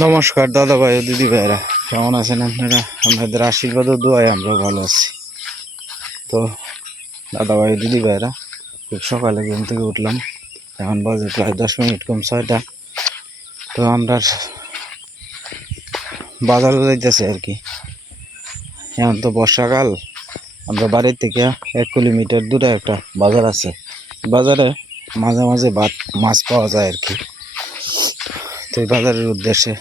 নমস্কার, দাদা ভাই ও দিদি ভাইরা কেমন আছেন আপনারা? আপনাদের আশীর্বাদ ও দোয়ায় আমরা ভালো আছি। তো, দাদা ভাই দিদি ভাইরা খুব সকালে ঘুম থেকে উঠলাম। এখন বাজে প্রায় দশ মিনিট, কম ছয়টা। তো আমরা বাজারে যাইতেছে আর কি। এখন তো বর্ষাকাল। আমরা বাড়ির থেকে এক কিলোমিটার দূরে একটা বাজার আছে। বাজারে মাঝে মাঝে ভাত, মাছ পাওয়া যায় আর কি। তো বাজারের উদ্দেশ্যে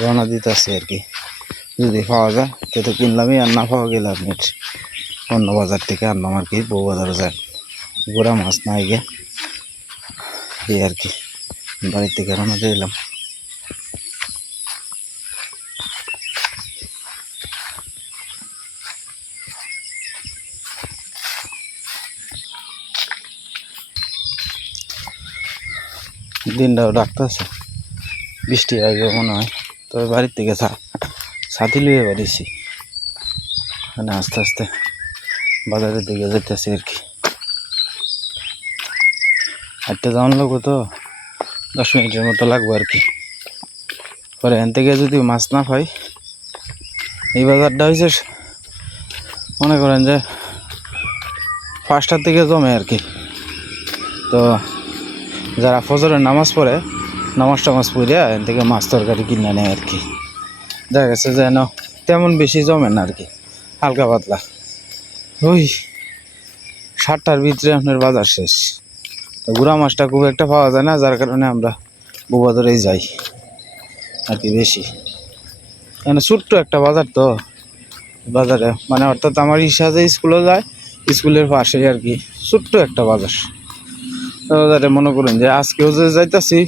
রওনা দিতেছে আর কি। যদি পাওয়া যায়, তো তো কিনলামই, আর না পাওয়া গেলে আপনি অন্য বাজার থেকে আনলাম আর কি, বউ বাজারে যায় গোড়া মাছ নাই গে। এই আর কি, বাড়ির থেকে রওনা দিলাম। দিনটাও ডাকতেছে। বৃষ্টি আসবে মনে হয়। তবে বাড়ির থেকে ছাতি লিয়ে বেরিয়েছি মানে আস্তে আস্তে বাজারের দিকে যেতেছি আর কি। হাঁটতে যাওয়ার লাগবো তো, দশ মিনিটের মতো লাগবে আর কি। পরে এখান থেকে যদি মাছ না পাই, এই বাজারটা হয়েছে মনে করেন যে পাঁচটার থেকে জমে আর কি। তো যারা ফজরের নামাজ পড়ে নামাজ টামাজ পড়ে এখান থেকে মাছ তরকারি কিনে নেয় আর কি। দেখা গেছে যেন তেমন বেশি জমে না আর কি, হালকা পাতলা। ওই, সাতটার ভিতরে আপনার বাজার শেষ। গুড়া মাছটা খুব একটা পাওয়া যায় না, যার কারণে আমরা বউবাজারেই যাই, আর কি বেশি। এখানে ছোট্ট একটা বাজার তো, বাজারে মানে অর্থাৎ আমার ইচ্ছা যে স্কুলে যায়, স্কুলের পাশে আর কি, ছোট্ট একটা বাজার। বাজারে মনে করুন যে আজকেও যে যাইতাছি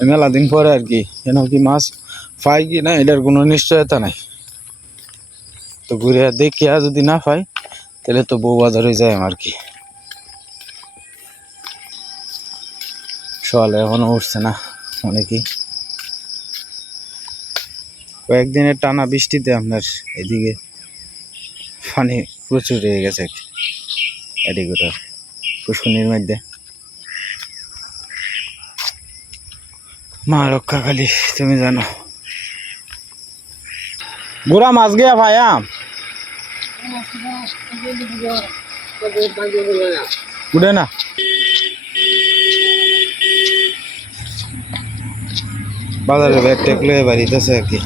মেলা দিন পরে আর কি। কেন কি মাছ পাই কি না, এটার কোনো নিশ্চয়তা নাই। তো ঘুরে দেখিয়া যদি না পাই, তাহলে তো বউ বাজার হয়ে যায় আর কি। সকালে এখনও উঠছে না অনেকেই। কয়েকদিনের টানা বৃষ্টিতে আপনার এদিকে পানি প্রচুর রয়ে গেছে। এদিকে পুষ্কনির মধ্যে। মা রক্ষা খালি তুমি জানো। বুড়া মাছ গিয়া ভাইয়া উঠে না। বাজারে ব্যাগ ট্যাগ লয়ে বাড়িতেছে আর কি।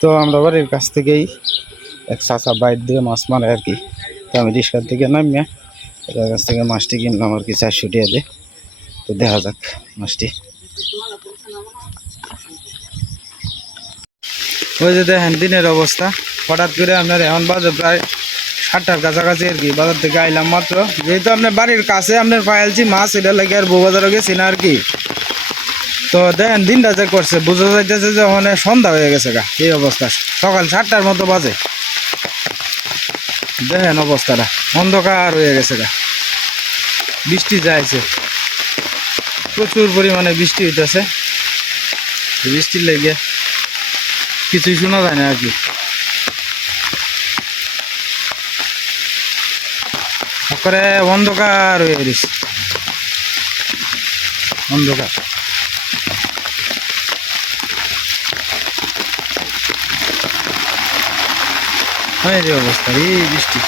তো আমরা বাড়ির কাছ থেকেই এক চাচা বাইর দিয়ে মাছ মারে আর কি। তো আমি রিক্সার থেকে নামিয়া এটার কাছ থেকে মাছটি কিনলাম আর কি, চারশো টাকা দিয়ে। তো দেখা যাক, মাছটি। ওই যে দেখেন, দিনের অবস্থা। হঠাৎ করে আপনার এখন বাজে প্রায় সাতটার কাছাকাছি আর কি, বাজার থেকে আইলাম মাত্র। যেহেতু আপনার বাড়ির কাছে আপনার পাইলছি মাছ, এটা লাগে আর বউ বাজারও গেছি না আর কি। তো দেখেন, দিনটা যে করছে, বোঝা যাইতেছে যে মানে সন্ধ্যা হয়ে গেছে গা, এই অবস্থা। সকাল সাতটার মতো বাজে। দেখেন অবস্থাটা, অন্ধকার হয়ে গেছে গা। বৃষ্টি যাইছে প্রচুর পরিমাণে বৃষ্টি হইতেছে। বৃষ্টির লেগে কিছুই শোনা যায় না আর কি। করে অন্ধকার হয়ে গেছে। অন্ধকার। হয় রে অবস্থা, এই বৃষ্টি।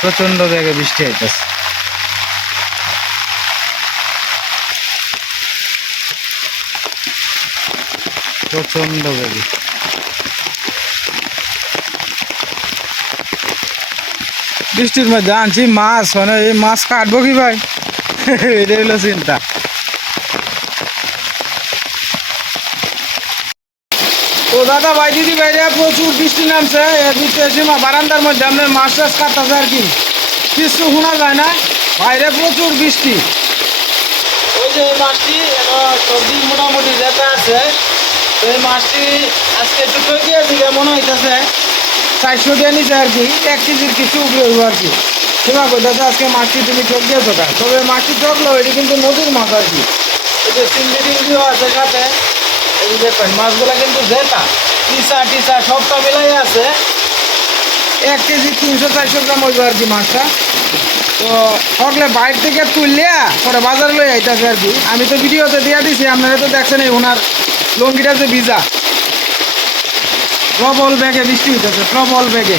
প্রচণ্ড বেগে বৃষ্টি হইতেছে। প্রচণ্ড বেগে বৃষ্টির মধ্যে আনছি মাছ মানে এই মাছ কাটবো কি ভাই? এটা হলো চিন্তা। ও দাদা ভাই, দিদি ভাইরা প্রচুর বৃষ্টি নামছে। ভিতরে সীমা বারান্দার মধ্যে আপনার মাছ টাছ কাটতেছে আর কি। কিছু শোনা যায় না। বাইরে প্রচুর বৃষ্টি। ওই যে মাছটি সবজি মোটামুটি যেটা আছে। তো এই মাছটি আজকে একটু ঠকিয়ে দিকে মনে হইতেছে চারশো দিয়ে নিছে আর কি, এক কেজির কিছু উপরে হইব আর কি। আজকে মাছটি তুমি ঠক দিয়েছ কা তবে মাছটি ঠকলো, এটি কিন্তু নদীর মাছ আর কি। আছে কিন্তু টিসা সবটা মিলাই আছে। এক তিনশো চারশো গ্রাম আর কি মাছটা। তো তো বাইর থেকে তুললিয়া পরে বাজারে লই আইতাছে আর কি। আমি তো ভিডিওতে দিয়া দিছি, আপনারা তো দেখছেন এই ওনার লঙ্গিটা যে ভিজা। প্রবল ব্যাগে, বৃষ্টি হইতেছে, প্রবল ব্যাগে।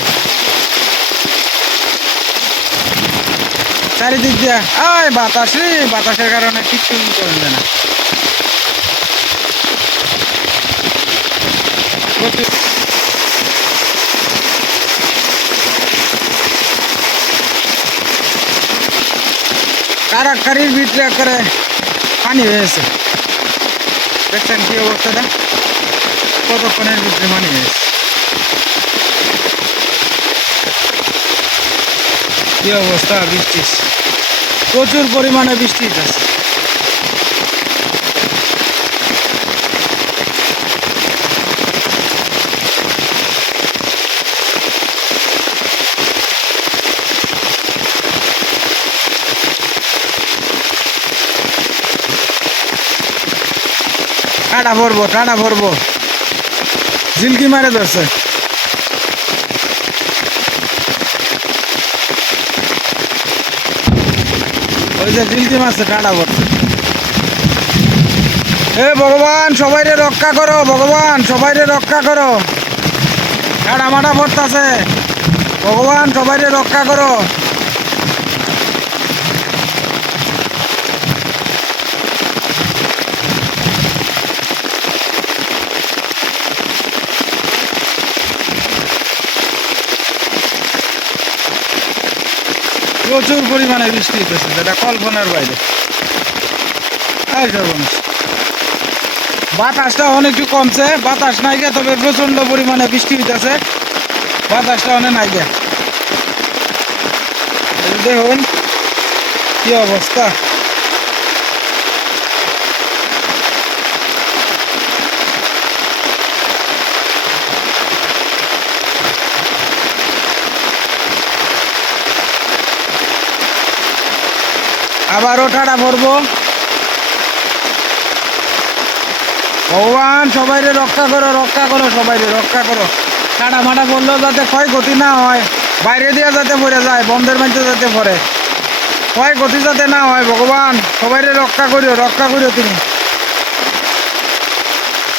চারিদিক দিয়া, আয়, বাতাস বাতাসের কারণে কিচ্ছু করবে না। কারাকারির ভিতরে করে পানি হয়েছে দেখছেন কি অবস্থাটা। কতক্ষণের ভিতরে মানিয়ে কি অবস্থা বৃষ্টি? প্রচুর পরিমাণে বৃষ্টি হইতেছে। ভরবো টাটা ভরবো। ঝিলকি মারে ধরছে। ওই যে ঝিলকি মারছে টাটা ভরছে। এ ভগবান সবাইরে রক্ষা করো, ভগবান সবাইরে রক্ষা করো। টাটা মাটা ভরতাছে ভগবান সবাইরে রক্ষা করো। প্রচুর পরিমাণে বৃষ্টি হইতেছে, যেটা কল্পনার বাইরে। এই সর্বনাশ। বাতাসটা অনেকটু কমছে, বাতাস নাই গে, তবে প্রচণ্ড পরিমাণে বৃষ্টি হইতেছে। বাতাসটা অনেক নাই গে। দেখুন, কি অবস্থা। আবারও টাটা ভরবো। ভগবান, সবাইরে রক্ষা করো রক্ষা করো, সবাইরে রক্ষা করো। টাটা মাটা করলেও যাতে ক্ষয়ক্ষতি না হয়, বাইরে দিয়ে যাতে পড়ে যায়, বন্ধের মধ্যে যাতে পড়ে। ক্ষয়ক্ষতি যাতে না হয়, ভগবান, সবাইরে রক্ষা করিও রক্ষা করিও তুমি।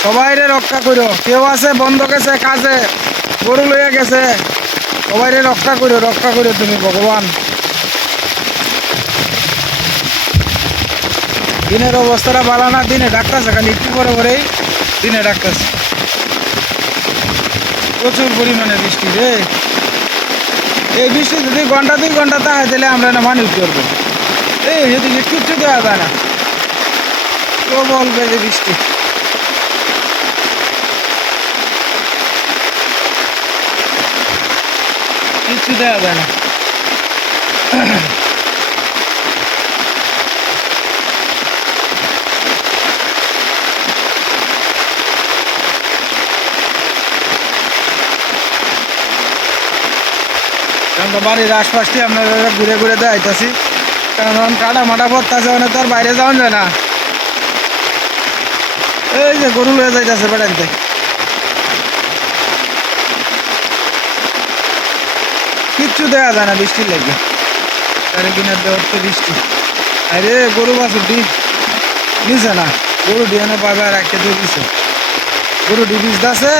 সবাইরে রক্ষা করিও। কেউ আছে, বন্ধ গেছে, কাজে, গরু লইয়া গেছে, সবাইরে রক্ষা করিও রক্ষা করিও তুমি, ভগবান। দিনের অবস্থাটা ভালো না, দিনে ডাক্তারছে খালি একটু পরে পরেই দিনে ডাক্তারছে প্রচুর পরিমাণে বৃষ্টি রে। এই বৃষ্টি যদি ঘণ্টা দুই ঘণ্টা তাহে দিলে আমরা না মানুষ করব এই এদিকে কিচ্ছু দেওয়া যায় না। প্রবল বেগে বৃষ্টি। কিচ্ছু দেওয়া যায় না। বাড়ির আশপাশটি আপনারা ঘুরে ঘুরে দেখাইতেছি। কারণ কাটা মাটা পড়তেছে অনেক তো আর বাইরে যাওয়া যায় না। এই যে গরু লয়ে যাইতেছে বেড়াইতে কিচ্ছু দেওয়া যায় না বৃষ্টির লেগে। তারে কিনার দেওয়ার তো বৃষ্টি। আরে গরু বাছুর ডি নিছে না। গরু ডিয়ানো পাবে আর একটা দিয়ে দিছে গরু ডি বীজ দাসে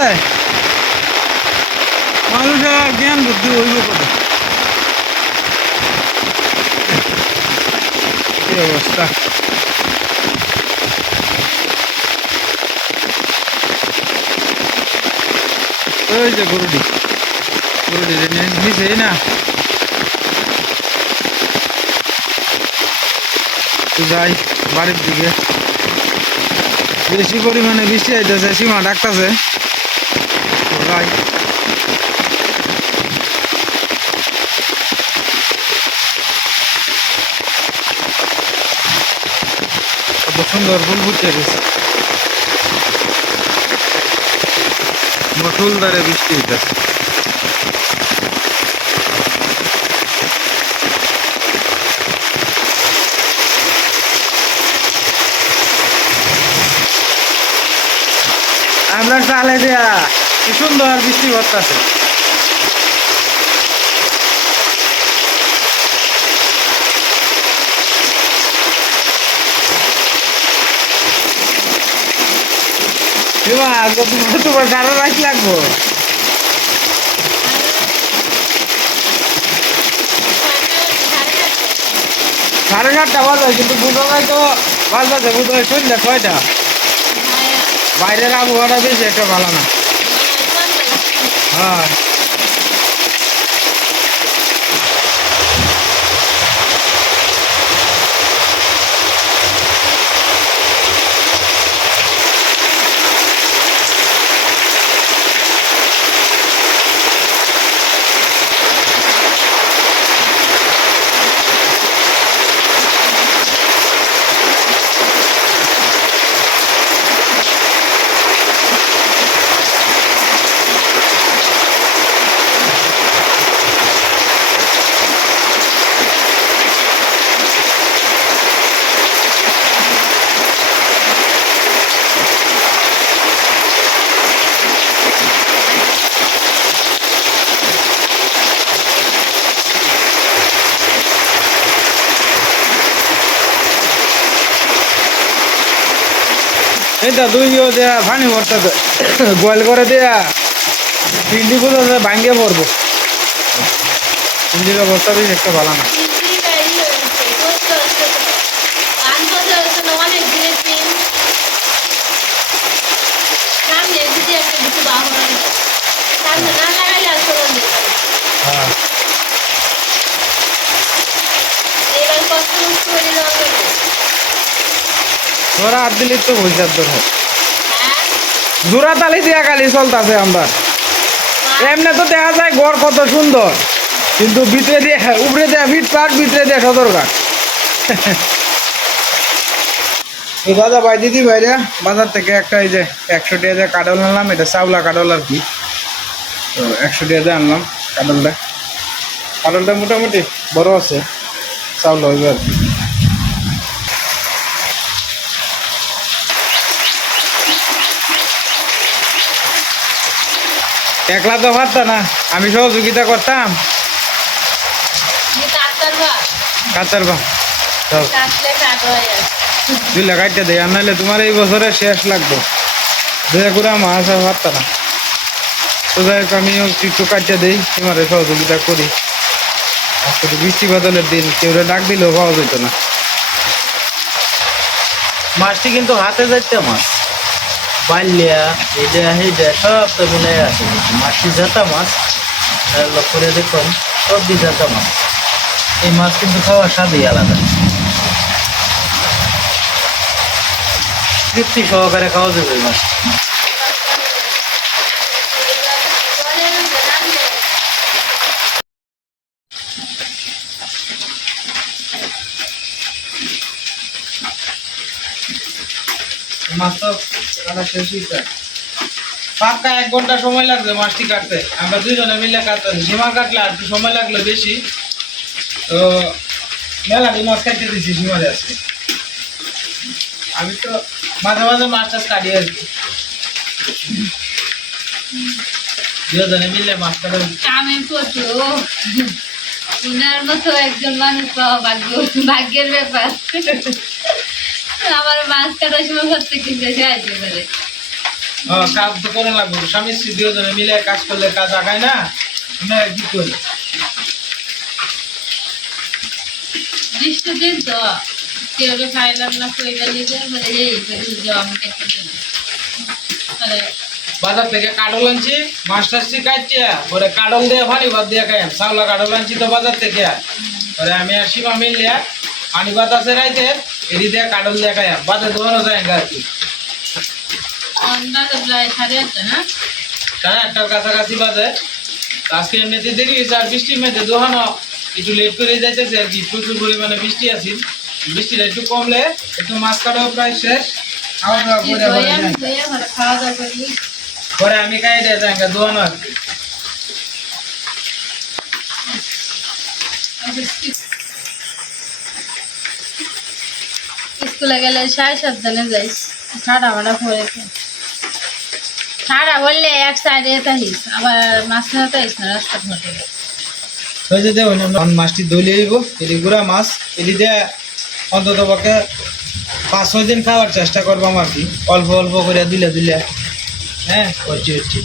মানুষের জ্ঞান বুদ্ধি হইব কত কি অবস্থা ওই যে গরুটি। গরুটি নিচে না। যাই, বাড়ির দিকে। বেশি পরিমাণে বৃষ্টি আইতেছে, সীমা ডাকতেছে। যাই। সুন্দর ফুল ফুটে গেছে মটুল বৃষ্টি হইতেছে। আমরা চালে দেয়া কি সুন্দর বৃষ্টি পড়তেছে তোমার তোমার সারা লাগবো। সাড়ে সাতটা বাজে কিন্তু নাই তো বাজতে বুঝো সন্ধ্যা কয়টা বাইরের আবহাওয়াটা বেশি একটা ভালো না। হ্যাঁ। এইটা দুই ইয়ে দেয়া পানি ভরতেছে গোয়াল করে দেয়া পিন্ডি গুলো ভাঙ্গে পড়ব পিন্ডির অবস্থা বেশ একটা ভালো না। হ্যাঁ। তোরা হাত দিলি তো পয়সার দরকার। জোড়া তালি দিয়া খালি চলতেছে আমরা এমনি তো দেখা যায় গড় কত সুন্দর। কিন্তু ভিতরে দিয়ে উপরে দেয়া ফিট পাট, ভিতরে দেয়া সদর কাঠ এই দাদা ভাই, দিদি ভাইরা বাজার থেকে একটা এই যে একশো টাকা দিয়ে কাডল আনলাম, এটা চাউলা কাডল আর কি। তো একশো টাকা দিয়ে আনলাম কাডলটা কাডলটা মোটামুটি বড় আছে চাউলা হইবে আর কি। একলা তো পারত না। আমি সহযোগিতা করতাম। কাঁচার বা দুই লাগাইতে দেয় নাহলে তোমার এই বছরে শেষ লাগবে। মাছ তো যাই আমি একটু কাটিয়ে দিই, তোমার সহযোগিতা করি। বৃষ্টি বাদলের দিন, কেউ ডাক দিলেও পাওয়া যেত না। মাছটি কিন্তু হাতে যাইতে মাছ। বাল্যা এটা সেইটা সব তো মিলাই আছে। মাছটি জাতা মাছ লক্ষ্য করে দেখুন সবজি জাতা মাছ। এই মাছ কিন্তু খাওয়ার স্বাদই আলাদা। তৃপ্তি সহকারে খাওয়া যাবে মাছ। মাছ কাটা শেষই প্রায় পাক্কা এক ঘণ্টা সময় লাগবে মাছটি কাটতে। আমরা দুজনে মিলে কাটতে সীমা কাটলে আর একটু সময় লাগল বেশি। তো মেলাটি মাছ আমি তো মাঝে মাঝে মাছ টাছ কাটি আর কি। দুজনে মিলে মাছ কাটা উনার মতো একজন মানুষ পাওয়া ভাগ্য ভাগ্যের ব্যাপার। আমার মাছ কাটার সময় করতে কিন্তু সাহায্য করে হ্যাঁ, কাজ তো করে লাগবে। স্বামী স্ত্রী দুজনে মিলে কাজ করলে কাজ আগায় না? আমরা কি করি? তো। খাইলাম না এই আমি কেটে বাজার থেকে কাডল আনছি মাছ টাছটি কাটছি। পরে কাডল দিয়ে পানি ভাত দিয়ে খাই চাউলা কাডল আনছি তো বাজার থেকে। পরে আমি আর সীমা মিলিয়া পানি আছে রাইতে এটি দিয়ে যায় আর কি। সাড়ে আটটার কাছাকাছি বাজে। আজকে এমনিতে দেরি হয়েছে আর বৃষ্টির মধ্যে দোকানও একটু লেট করে যাইতেছে আর কি প্রচুর পরিমাণে বৃষ্টি আছে। বৃষ্টিটা একটু কমলে একটু মাছ কাটাও প্রায় শেষ। খাওয়া দাওয়া করে পরে আমি খাই দিয়ে দোকানও আর কি। স্কুলে গেলে সাড়ে সাতজনে যাই। ঠাডা মাডা পরে ঠাডা বললে এক সাইডে তাহিস আবার মাছ না তাহিস না রাস্তা ঘটে মাছটি দিব এটি গুড়া মাছ এটি দিয়ে অন্তত পক্ষে পাঁচ ছয় দিন খাওয়ার চেষ্টা করব আর কি। অল্প অল্প করে দিলে দিলে। হ্যাঁ? হচ্ছি হচ্ছি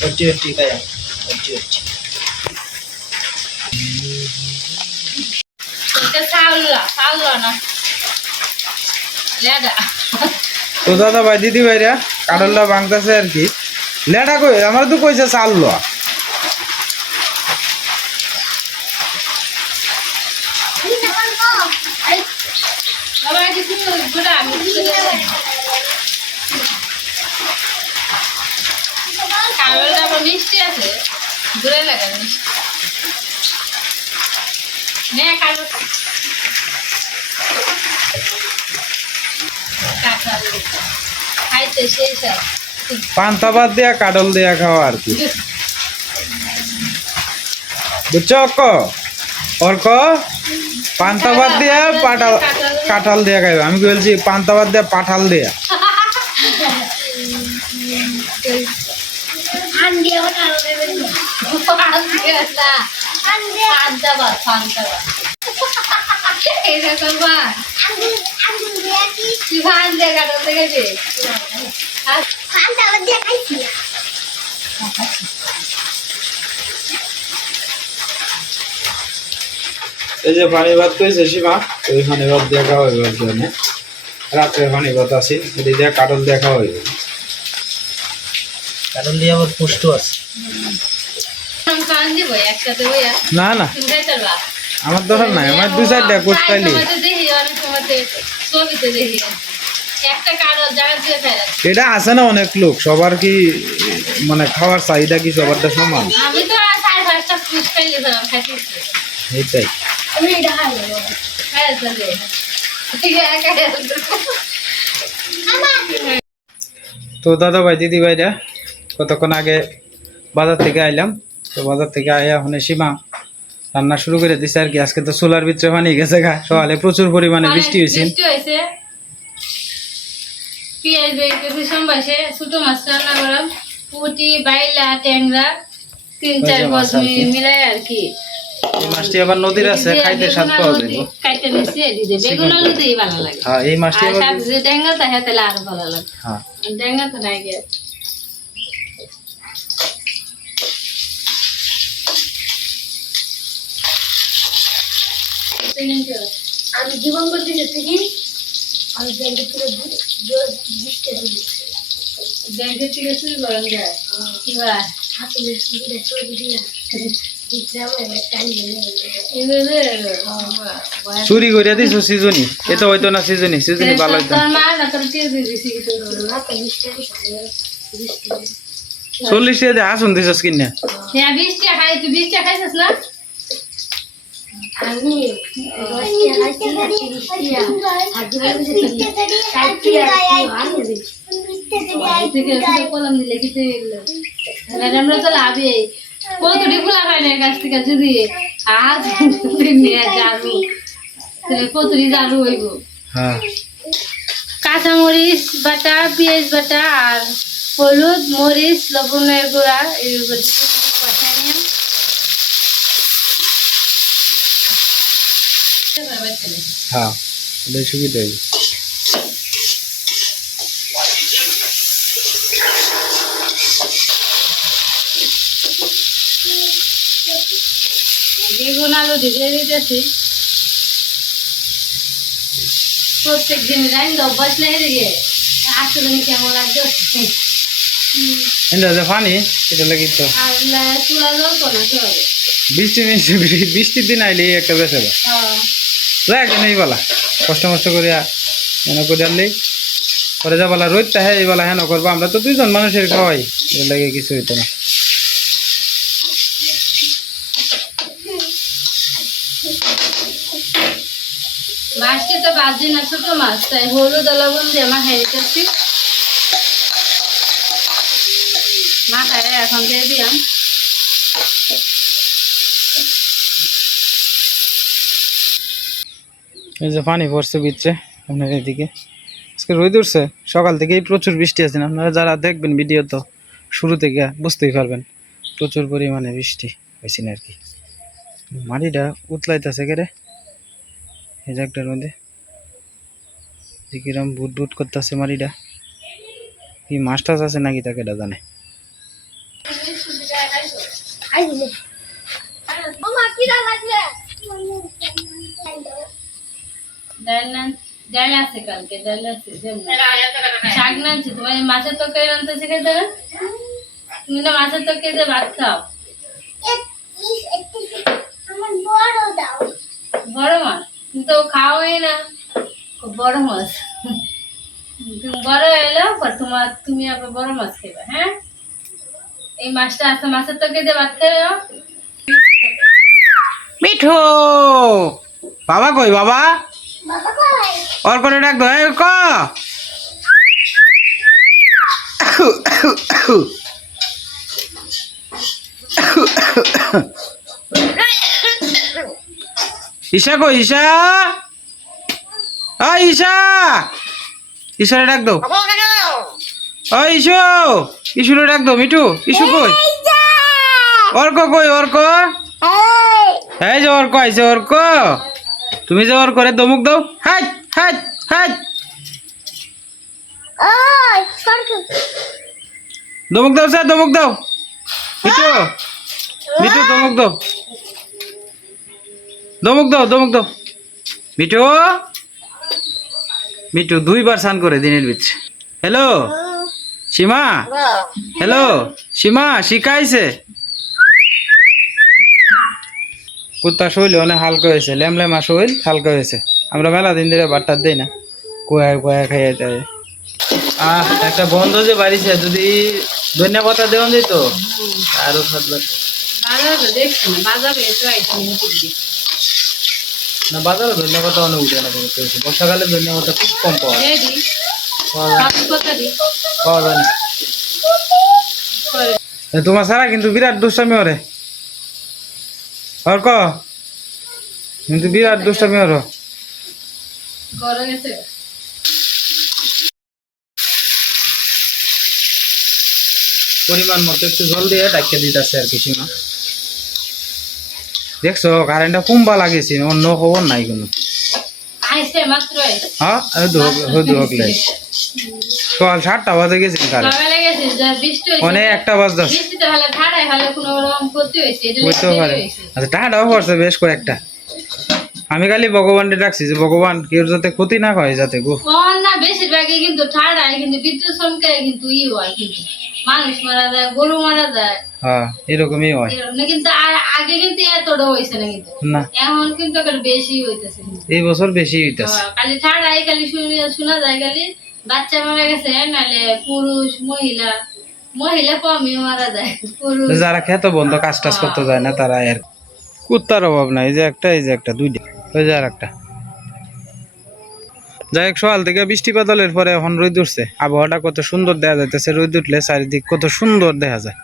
করছি হচ্ছি চাউল চাউল না। তো দাদা ভাই, দিদি ভাইরা, কাঠলটা ভাঙতেছে আর কি। লেটা কই? আমার তো কইছে চাল লওয়া বাবা কিছু গোটা আমি কালোটা আবার মিষ্টি আছে ঘুরে লাগে মিষ্টি নে কালো কাঁঠাল খাইতে সেই সব পান্তা ভাত দিয়া কাঠল দিয়া খাওয়া আর কি। বুঝছ অক্ক? অর্ক পান্তা ভাত দিয়া পাটাল কাঁঠাল দিয়া খাইবে। আমি কি বলছি পান্তা ভাত দিয়া পাঠাল দিয়া। দেখা এই যে পানি ভাত কইছে সীমা ওই পানি ভাত খাওয়া হইবে আর রাত্রে পানি ভাত আছে এটি দিয়া কাঠল দিয়া খাওয়া হইবে। কারণ দিয়ে আবার পুষ্ট আছে। না না। আমার দরকার নাই আমার দুই চারটা কোচ পাইলি। এটা আছে না অনেক লোক সবার কি মানে খাওয়ার চাহিদা কি সবারটা সমান? এইটাই আমি এটা খাইলে খাই চলে ঠিক আছে তো দাদা ভাই দিদি ভাইরা কতক্ষণ আগে বাজার থেকে আইলাম। তো বাজার থেকে আয়া ওখানে সীমা রান্না শুরু করে দিছে আর কি। আজকে তো সোলার ভিতরে পানি গেছে গা। সকালে প্রচুর পরিমাণে বৃষ্টি হয়েছে। পেঁয়াজ ছোট মাছ রান্না পুটি বাইলা ট্যাংরা তিন চার মাছ। মিলাই আর কি। এই মাছটি আবার নদীর আছে খাইতে স্বাদ পাওয়া যাবে কাইতে নিচ্ছি দিদি বেগুন আলু দিয়ে। ভালো লাগে। হ্যাঁ এই মাছটি আবার তাহলে আরও ভালো লাগে। হ্যাঁ। ডেঙ্গা তো নাই আমি জীবন করতে যেতে কি আমি ব্যাংকে পুরো বৃষ্টি ব্যাংকের থেকে চুরি করেন যায় কিবা হাতে সুবিধা চলে দিয়া গ্রামে টাইম চুরি করিয়া দিছো সিজনি? এ তো হইতো না সিজনি সিজনি ভালো হইতো দিয়ে হাতে বৃষ্টি চল্লিশ টাকা দিয়ে আসুন দিছস কিনা? হ্যাঁ বিশ টাকা খাই তুই বিশ টাকা খাইছিস না? আমি আমরা তো লাভে কতটি ফুলা খাই না গাছ থেকে যদি আজ নিয়ে যাব তাহলে কতটি যাব হইব। হ্যাঁ। কাঁচামরিচ বাটা পেঁয়াজ বাটা আর হলুদ মরিচ লবণের গুঁড়া এগুলো কষাই নিলাম হ্যাঁ এটাই সুবিধা হইবে বেগুন আলু দিয়ে দিতেছি। প্রত্যেক দিন রাইন অভ্যাস নেই দিকে আসতে জানি কেমন লাগছে। এটা যে পানি এটা লাগি তো। বৃষ্টি বৃষ্টির দিন আইলে একটা বেসে বলা। কষ্ট মষ্ট করিয়া হেন করে আনলেই পরে যা বলা রোদ তাহে এই বলা হেন করব। আমরা তো দুইজন মানুষের খাওয়াই। এর লাগে কিছু হইতো না। তো বাজি না, ছোট মাছ। তাই হলুদ লবণ দিয়ে মাখাই দিতেছি মাখায় এখন দিয়ে এই যে পানি পড়ছে বিচ্ছে আপনার এদিকে। আজকে রোদ উঠছে, সকাল থেকেই প্রচুর বৃষ্টি আছে আপনারা যারা দেখবেন ভিডিও তো, শুরু থেকে বুঝতেই পারবেন। প্রচুর পরিমাণে বৃষ্টি হয়েছে আর কি। মাটিটা উতলাইতেছে কেরে এই জায়গাটার মধ্যে। কিরম বুট বুট করতেছে মাটিটা। কি মাছ টাছ আছে নাকি তাকে এটা জানে? লাগবে ডাল না ডাল আছে কালকে ডাল আছে যেমন। শাক নানছি তোমার মাছের তরকারি রান্তে শিখে দেবে? তুমি না মাছের তরকারি দিয়ে ভাত খাও। বড় মাছ? তুমি তো খাওয়াই না। বড় মাছ। তুমি বড় এলো পর তোমার তুমি আবার বড় মাছ খেবে হ্যাঁ? এই মাছটা আছে মাছের তরকারি দিয়ে ভাত খাইও মিঠু! বাবা কই বাবা? ওর করে ডাক এই ক। ঈশা কই ঈশা? ও ঈশা। ঈশারে ডাক দো ও ইশু ইশুরে ডাক দো মিঠু। ইশু কই? অর্ক কই অর্ক? এই যে। অর্ক আইছে অর্ক। তুমি যে অর করে দমুক দাও। হাট হাট হাট। ওই সরক। দমুক দাও স্যার দমুক দাও। মিঠু মিঠু দমুক দাও। দমুক দাও দমুক দাও। মিঠু মিঠু দুইবার স্নান করে দিনের বিচ। হ্যালো সীমা? হ্যালো সীমা শিখাইছে কুত্তা শৈল অনেক হালকা হয়েছে লেমলেমা শৈল হালকা হয়েছে। আমরা মেলা দিন ধরে বাট্টার দেই না। কুয়া কুয়া খাইয়ে যায় আহ একটা বন্ধ যে বাড়িছে যদি ধন্যবাদ দেওয়া যেত আরও দেখছি না বাজারে ধন্যবাদ অনেক উঠে না কোনো পেয়েছে বর্ষাকালে ধন্যবাদ খুব কম পাওয়া যায়। পাওয়া যায় না। তোমার সারা কিন্তু বিরাট দুষ্টামি ওরে আর ক? কিন্তু বিরাট দুষ্টামি করে। গেছে। পরিমাণ মতো একটু জল দিয়ে ডাকিয়ে দিতেছে আর কি সীমা। দেখছ কারেন্টটা কুম্বা লাগিয়েছি অন্য খবর নাই কোনো। হ্যাঁ আমি দুহক দুহকলে সকাল সাতটা বাজে গেছি বৃষ্টি একটা লেগে পারে। আচ্ছা টাকাটাও পড়ছে বেশ কয়েকটা। আমি খালি ভগবানকে ডাকছি যে ভগবান কেউ যাতে ক্ষতি না হয় যাতে গো। না বেশিরভাগই কিন্তু ঠাড়ায় কিন্তু বিদ্যুৎ চমকায় কিন্তু ই হয় কিন্তু। মানুষ মারা যায় গরু মারা যায়। হ্যাঁ এরকমই হয়। কিন্তু আগে কিন্তু এতটা না কিন্তু। না। এখন কিন্তু বেশি হইতেছে এই বছর বেশি হইতেছে। হ্যাঁ, খালি ঠাড়াই খালি শুনে শোনা যায় খালি যারা খেতে বন্ধ, কাজ টাজ করতে যায় না, তারা কুত্তার অভাব নাই যে একটা, এই যে একটা ওই যে একটা। যাই হোক, সকাল থেকে বৃষ্টি বাদলের পরে এখন রোদ উঠছে। আবহাওয়াটা কত সুন্দর দেখা যাইতেছে, রোদ উঠলে চারিদিক কত সুন্দর দেখা যায়।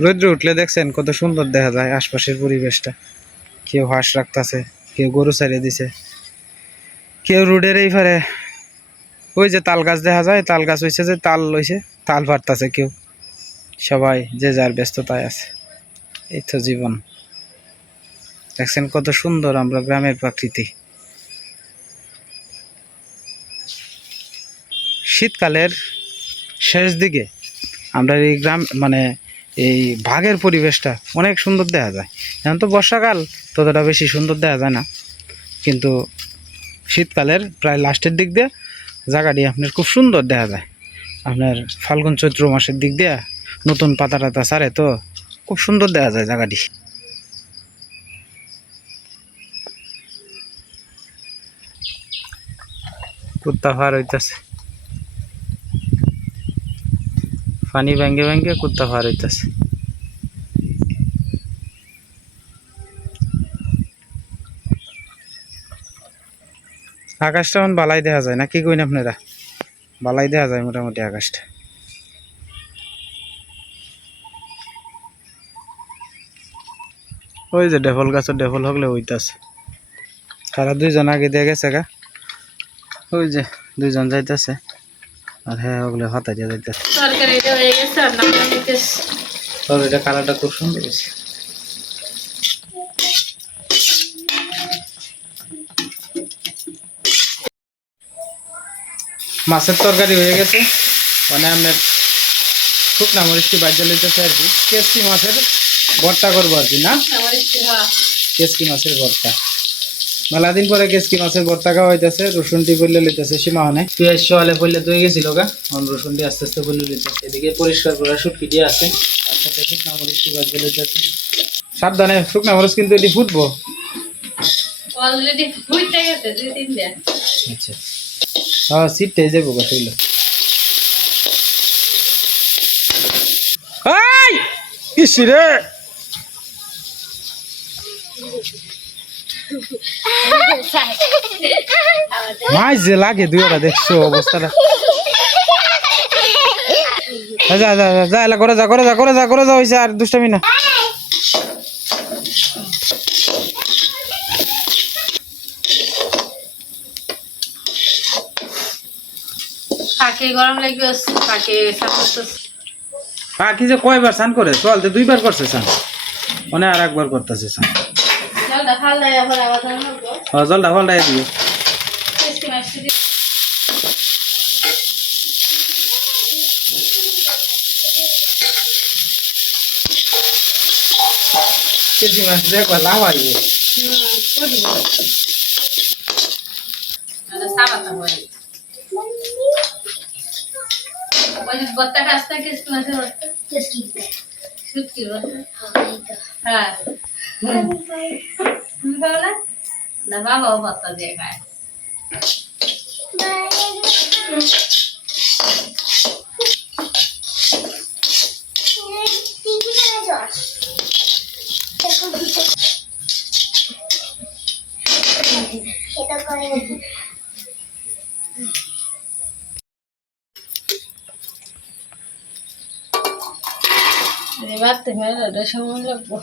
রোদ্র উঠলে দেখছেন কত সুন্দর দেখা যায়, আশপাশের পরিবেশটা। কেউ হাঁস রাখতেছে, কেউ গরু ছাড়িয়ে দিছে। কেউ রোডের এই পারে ওই যে তাল গাছ দেখা যায়, তাল গাছ হয়েছে যে তাল লইছে তাল পারতাছে কেউ। সবাই যে যার ব্যস্ততায় আছে। এই তো জীবন। দেখছেন কত সুন্দর আমরা গ্রামের প্রকৃতি। শীতকালের শেষ দিকে আমরা এই গ্রাম মানে এই ভাগের পরিবেশটা অনেক সুন্দর দেখা যায়। এখন তো বর্ষাকাল, ততটা বেশি সুন্দর দেখা যায় না। কিন্তু শীতকালের প্রায় লাস্টের দিক দিয়ে জায়গাটি আপনার খুব সুন্দর দেখা যায়। আপনার ফাল্গুন চৈত্র মাসের দিক দিয়ে নতুন পাতা টাতা ছাড়ে তো খুব সুন্দর দেখা যায় জায়গাটি। কুত্তা ফার হইতাছে। পানি ভেঙ্গে ভেঙ্গে কুত্তা ফার হইতাছে। আকাশটা এখন বালাই দেখা যায়। না কি কইন আপনারা? বালাই দেখা যায় মোটামুটি আকাশটা। ওই যে ডেফল গাছের ডেফল হগলে হইতাছে তারা দুইজন আগে দিয়ে গেছে গা। ওই যে দুইজন যাইতেছে। আর হ্যাঁ ওগুলো হাতা দিয়ে যাইতেছে। তরকারি এটা হয়ে গেছে আর নামা নিতেছে। তবে কালারটা খুব সুন্দর হয়েছে। মাছের তরকারি হয়ে গেছে। মানে আপনার শুকনা মরিচটি বাজ্য লইতেছে আর কি। কেসকি মাছের ভর্তা করব আর কি না? আমার কেসকি মাছের ভর্তা। মেলা দিন পরে কেসকি মাছের ভর্তা খাওয়া হইতেছে রসুনটি পড়লে লইতেছে সীমা অনে পেঁয়াজ সকালে পড়লে তো গেছিল গা? এখন রসুনটি আস্তে আস্তে পড়লে লইতেছে। এদিকে পরিষ্কার করে শুটকি দিয়ে আছে। শুকনা মরিচটি বাজ্য লইতেছে। সাবধানে শুকনা মরিচ কিন্তু এটি ফুটবো। অলরেডি ফুটতে গেছে দুই তিনটা আচ্ছা। হ্যাঁ সিটটাই যাব কথা হইল রে! মাছ যে লাগে দুই ওরা দেখছ অবস্থাটা। যা যা যা যা এলা করে যা করে যা করে যা করে যা হয়েছে আর দুষ্টামি না। ফাঁকে গরম লাগবে সাপোর্ট পাখি যে কয়বার স্নান করে? চলতে দুইবার করছে স্নান। মানে আর একবার করতেছে স্নান। জলটা ফলটাই দিও কেজি মাছ দেখবা লাভ আইবে sama ini. Wajib botak hasta ke sekolah saya botak. কেসকি Shoot ki botak. হাইটা Ha. Hmm, kalau lah. debate me da un loco.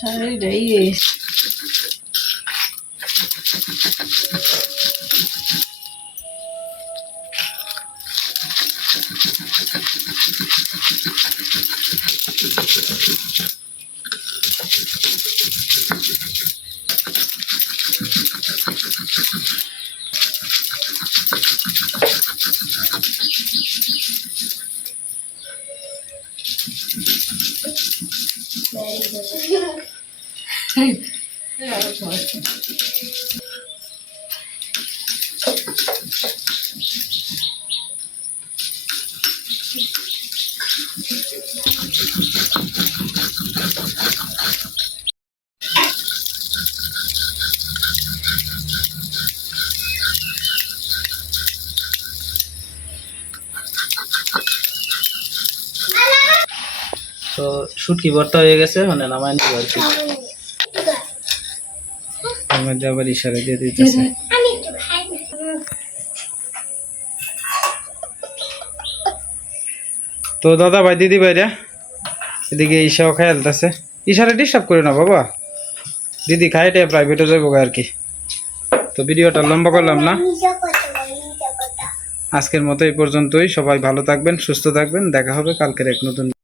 Salir de ahí. তো শুটকি ভর্তা হয়ে গেছে মানে নামাই নিব আর কি। আবার ইশারা দিয়ে দিতেছে। তো দাদা ভাই দিদি ভাইরা এদিকে ঈশাও খাই আলতেছে। ইশারা ডিস্টার্ব করে না বাবা। দিদি খাইটে প্রাইভেটে যাব আর কি। তো ভিডিওটা লম্বা করলাম না। আজকের মতো এই পর্যন্তই। সবাই ভালো থাকবেন সুস্থ থাকবেন। দেখা হবে কালকের এক নতুন